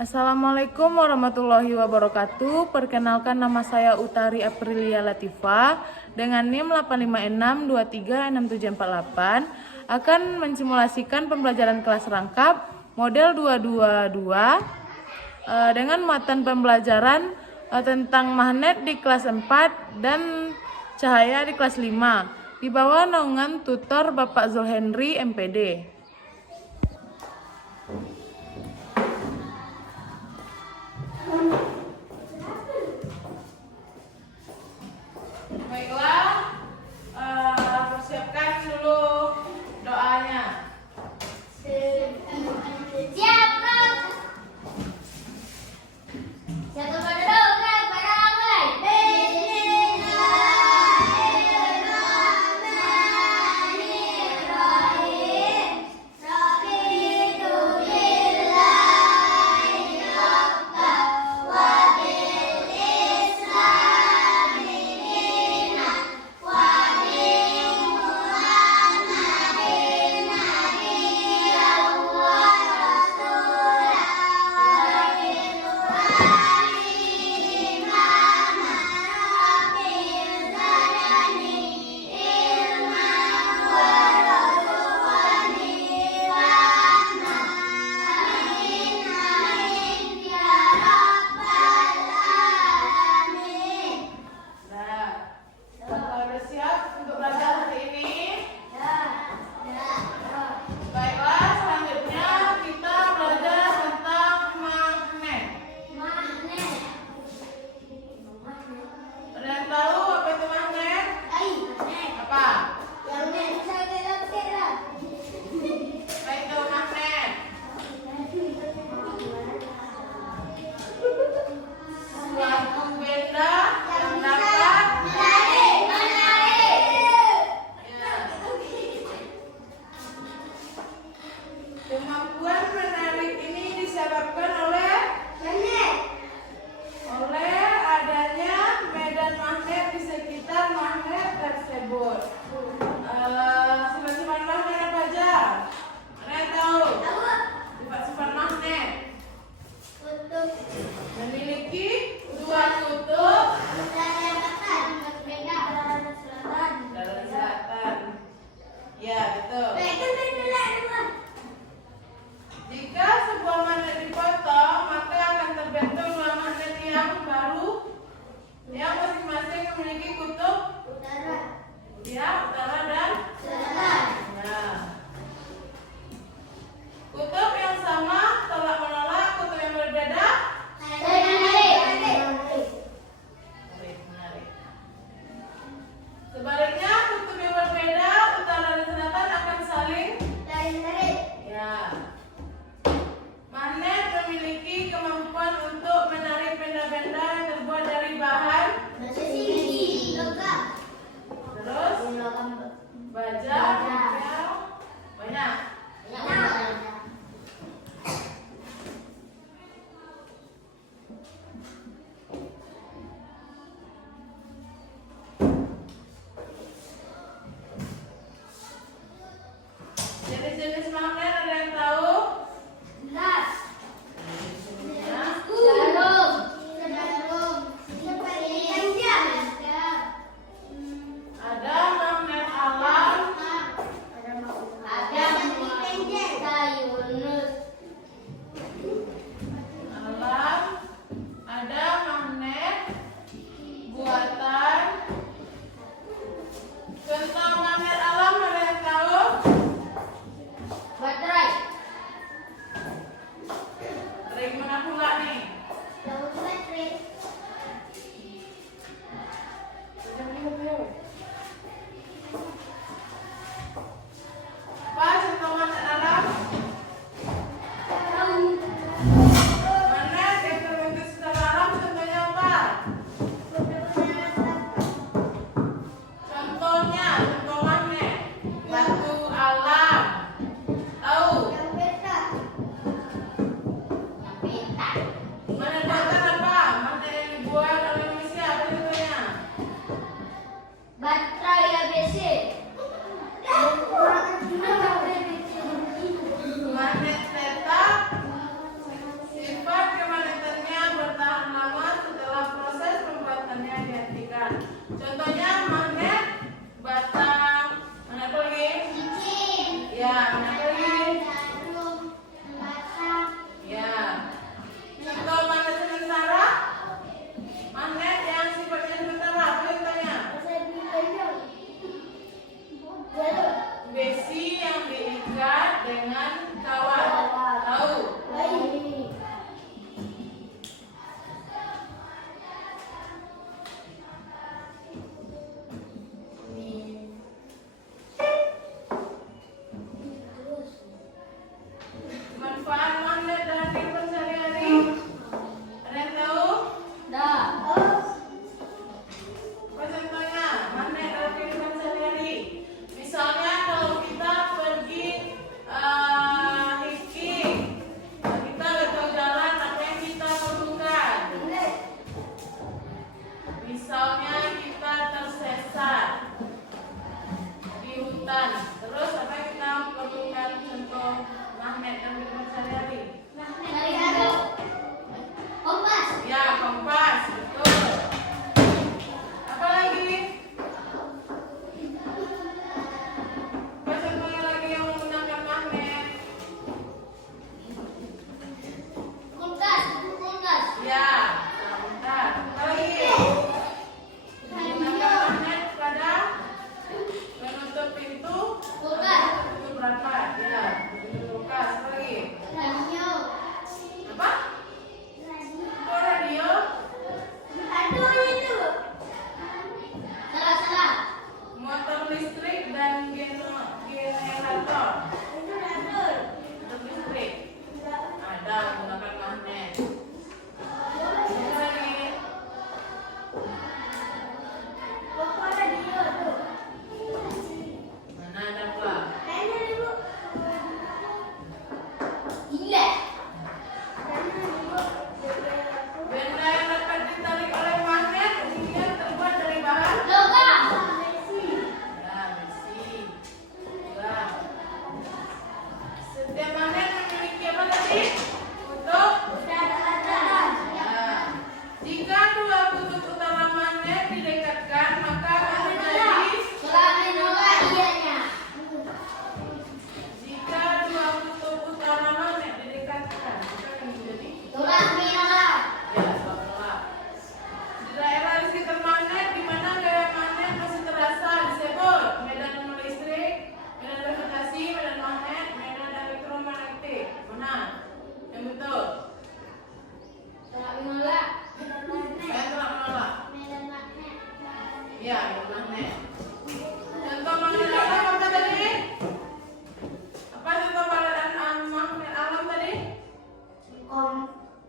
Assalamualaikum warahmatullahi wabarakatuh. Perkenalkan, nama saya Utari Aprilia Latifah dengan NIM 856236748 akan mensimulasikan pembelajaran kelas rangkap model 222 dengan muatan pembelajaran tentang magnet di kelas 4 dan cahaya di kelas 5 di bawah naungan tutor Bapak Zulhendri MPD. Baiklah, persiapkan dulu doanya. Siap, Kak. Satu pada dobrak, pada mulai. Bismillahirrahmanirrahim.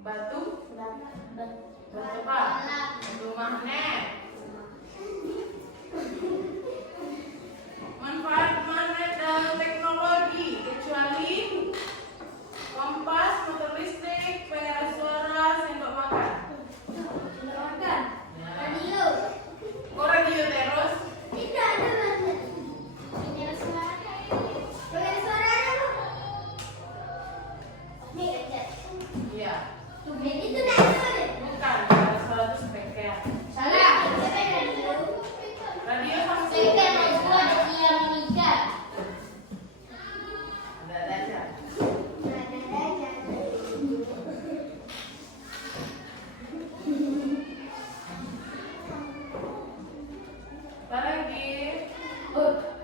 Batu apa? Batu magnet. Manfaat magnet dalam teknologi kecuali kompas, motor listrik, pengeras suara, sendok makan. Radio. Kok radio terus? Tidak ada banget. Pengeras suara. Pengeras suara ada bu. Nih aja. Iya. Tuh itu radio. Bukan, pengeras suara itu speaker. Salah. Radio. Radio sama Speaker itu ada yang mengikat. Ada aja. Apa lagi? Apa lu?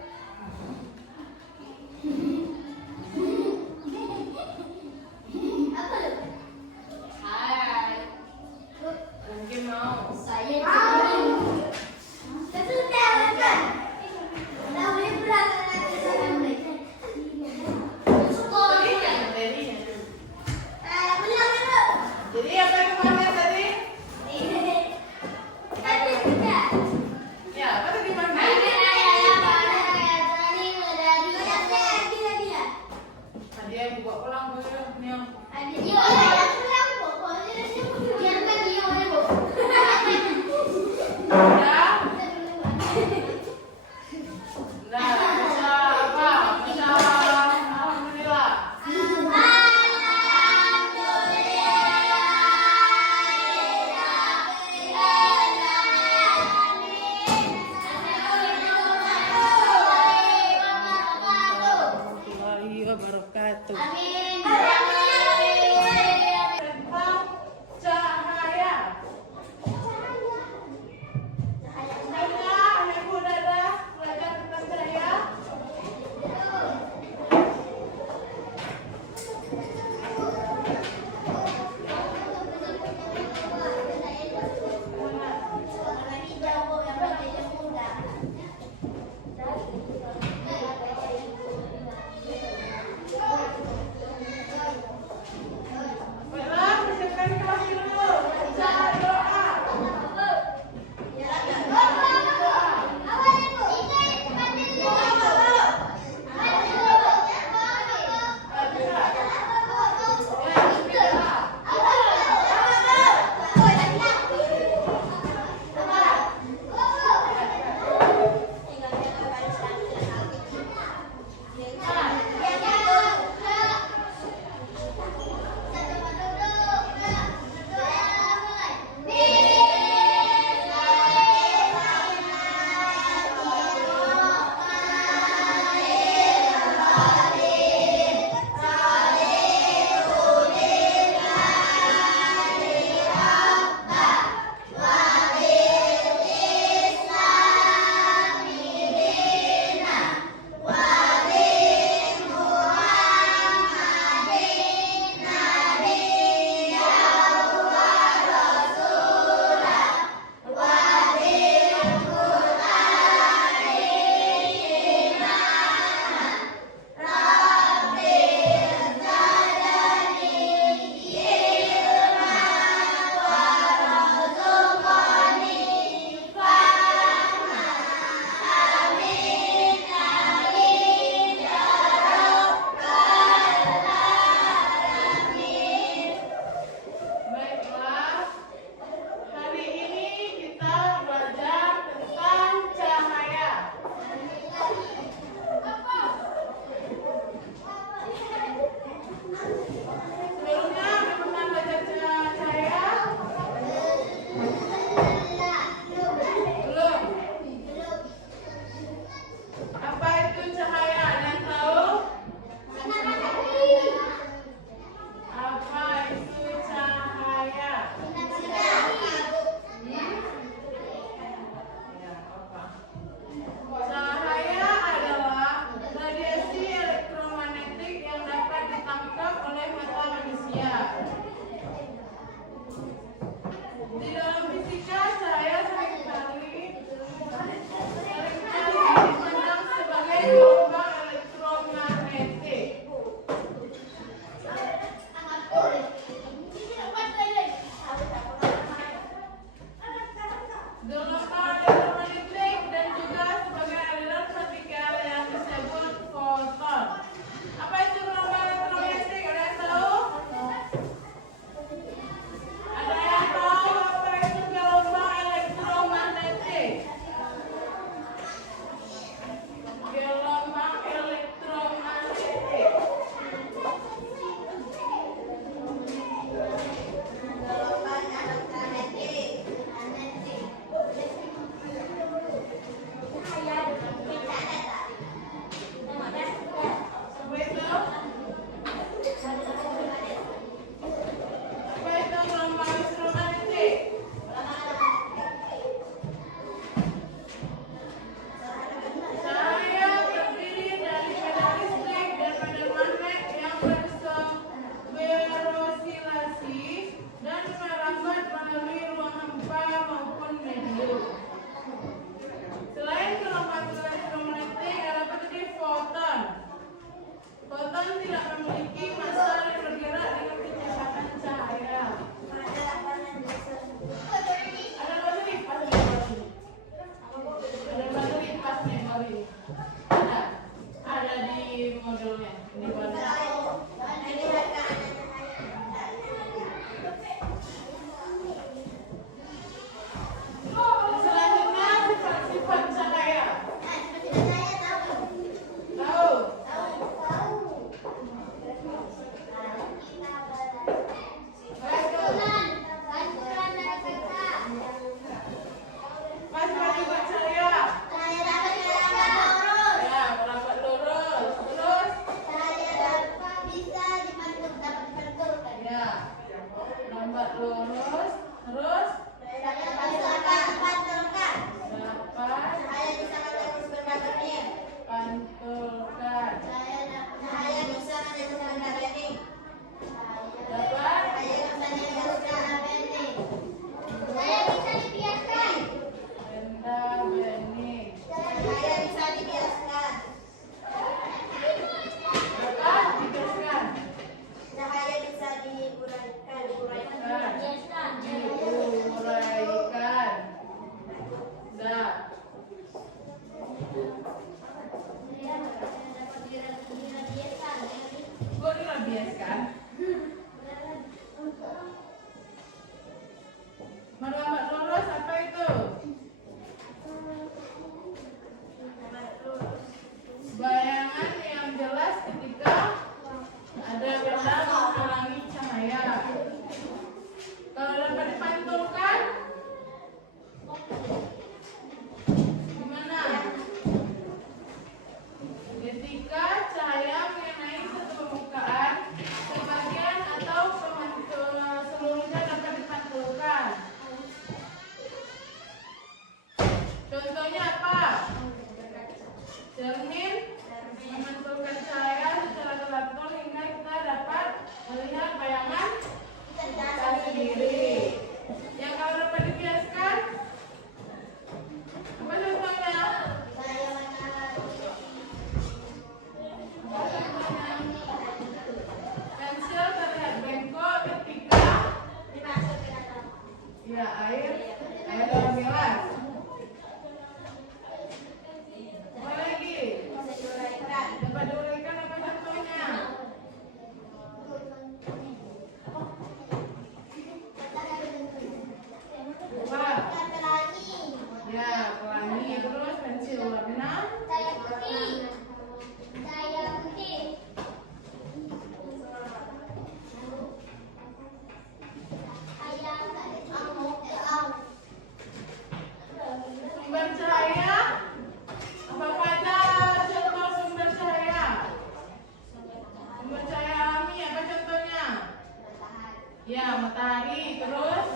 lagi, terus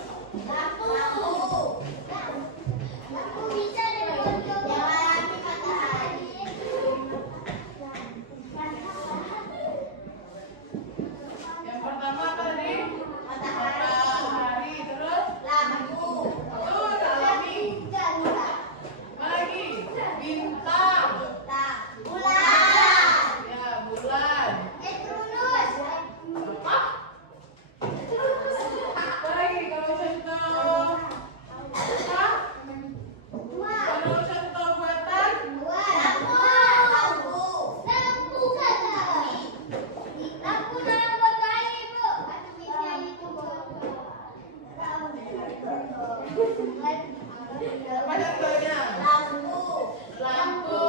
Lampu. Lampu bisa nyalami matahari. yang pertama apa tadi? Matahari. Matahari, terus Lampu. oh, alami. Apa lagi? Bintang. Bulan. Ya, bulan. Terus. Apa lagi kalau contoh? Apa? Kalau contoh buatan? Apa contohnya? Lampu.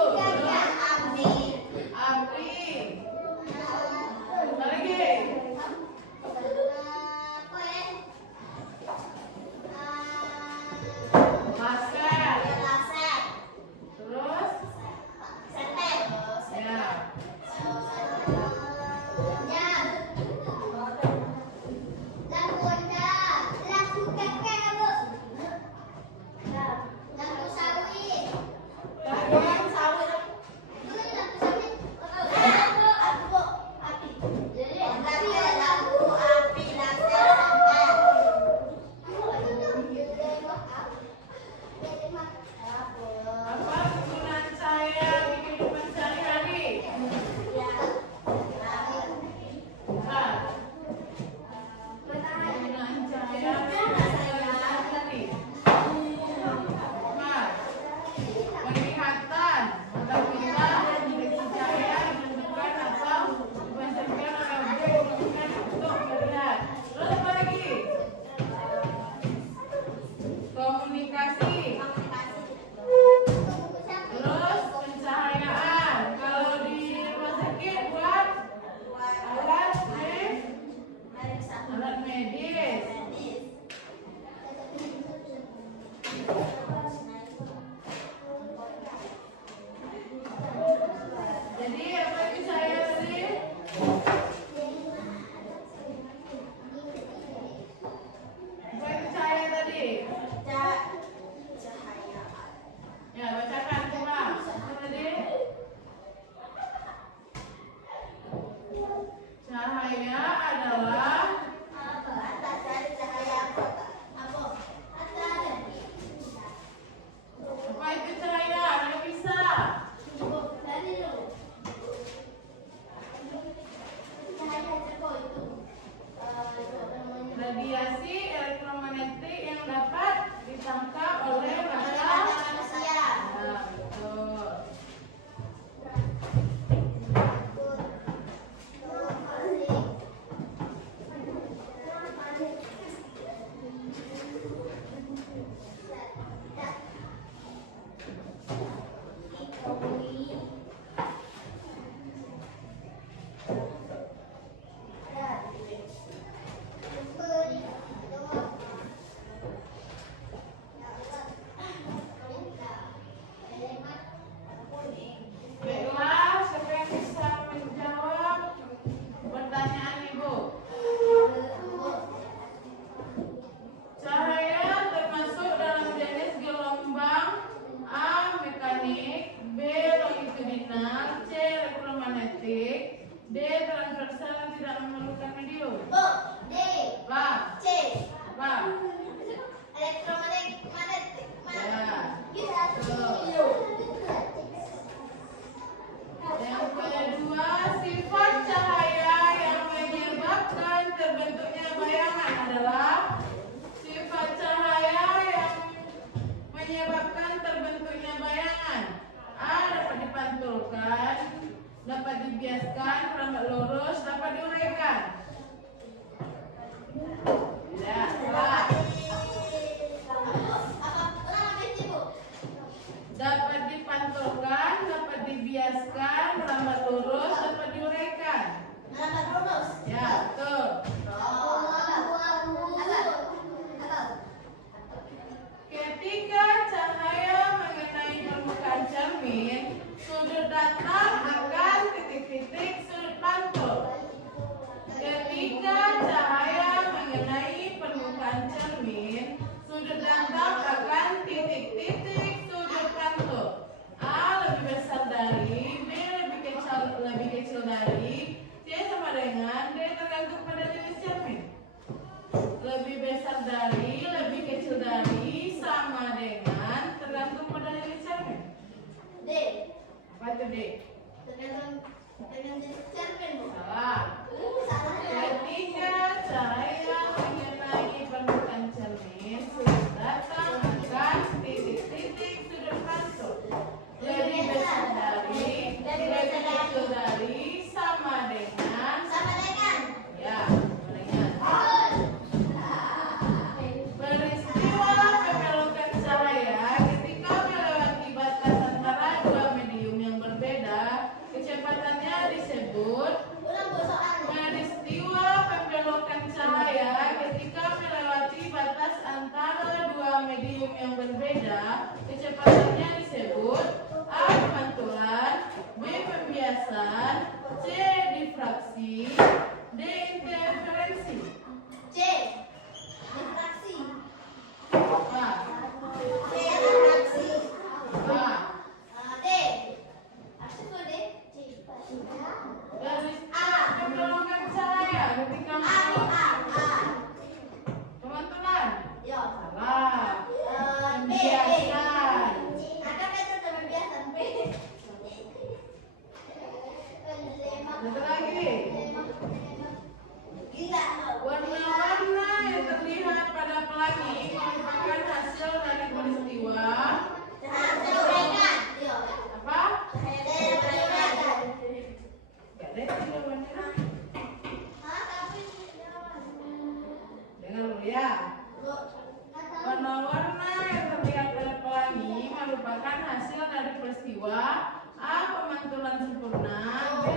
Api. Apa lagi? Laser. Terus? Ya. Apa penggunaan cahaya di kehidupan sehari-hari? Nah, penggunaan cahaya di kehidupan sehari-hari. Nah, penglihatan. Mata kita mendeteksi cahaya menentukan atau dipancarkan oleh objek digunakan untuk melihat. Terus apa lagi? Komunikasi. Terus pencahayaan. Kalau di rumah sakit buat alat medis. Jadi apa itu cahaya tadi? Apa itu cahaya tadi? Ya, bacakan coba. Apa tadi? Cahaya adalah apa itu cahaya? Yang bisa. Radiasi elektromagnetik yang dapat ditangkap oleh mata. Nah, betul. D? Tergantung jenis cerpen, Bu. Salah. Salah ya. Ketika cahaya mengenai permukaan cermin, sudut datang akan titik-titik sudut masuk. Lebih besar dari sama dengan Sama dengan. ya, dengan peristiwa pembelokan cahaya ketika melewati batas antara dua medium yang berbeda, kecepatannya disebut. Ulang, Bu, soalnya. Peristiwa pembelokan cahaya ketika melewati batas antara dua medium yang berbeda, kecepatannya disebut A. Pemantulan, B. Pembiasan, C. Difraksi, D. Interferensi. C. Difraksi. A. C. Difraksi. A. D. Apa itu D? C. Peristiwa pembelokan cahaya ketika melewati pemantulan. Yo. Salah. B. Pembiasan. Ada itu teman biasa. B. Satu lagi. Gila. Warna-warna yang terlihat pada pelangi merupakan hasil dari peristiwa Cahaya uraikan. Yo. apa? Cahaya uraikan. Gak ada yang jawabannya. Hah, tapi Dengar dulu ya. Warna-warna yang terlihat pada pelangi merupakan hasil dari peristiwa A. Pemantulan sempurna, B.